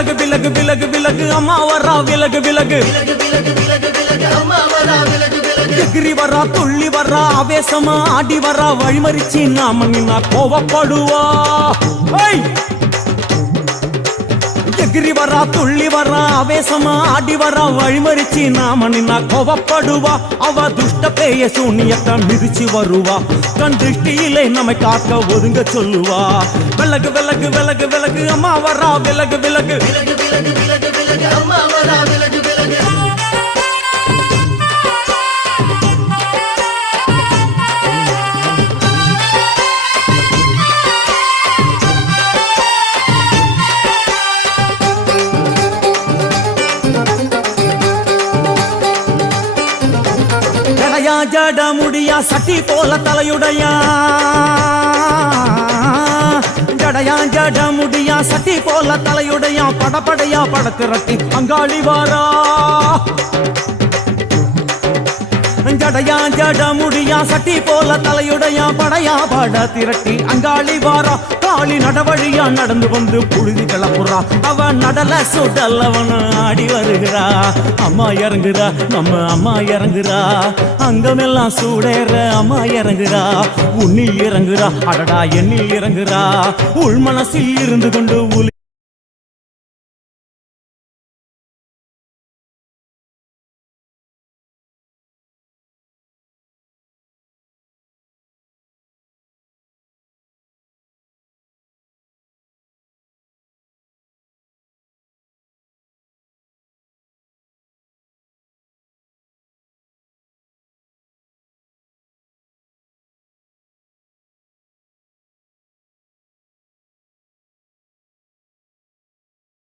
விலகு விலகு விலகு விலகு அம்மா வரா விலகு விலகு எகிரி வரா துள்ளி வரா ஆவேசமா ஆடி வரா வழிமறிச்சு நாம நின்னா கோவப்படுவா எகிரி வரா துள்ளி வரா ஆவேசமா ஆடி வரா வழிமறிச்சு நாம நின்னா கோவப்படுவா அவ துஷ்ட பேய சூனியத்தை மிதிச்சு வருவா கண் திருஷ்டியிலே நம்மை காக்க ஒதுங்க சொல்லுவா விலகு விலகு விலகு விலகு அம்மா வரா விலகு விலகு அம்மா வரா விலகு விலகு ஜட முடியா சட்டி போல தலையுடையா ஜடையா ஜட முடியா சட்டி போல தலையுடையா படப்படையா படத்திரட்டி அங்காளி வாரா ஜடையா ஜட முடியா சட்டி போல தலையுடையா படையா பட திரட்டி அங்காளி வாரா காளி நடவழியா நடந்து வந்து புழுதி கிளப்புறா அவ நடல சுடல் அவன் ஆடி வருகிறா அம்மா இறங்குறா நம்ம அம்மா இறங்குறா அங்கமெல்லாம் சூடேற அம்மா இறங்குறா உன்னில் இறங்குறா அடடா எண்ணில் இறங்குறா உள் மனசில் இருந்து கொண்டு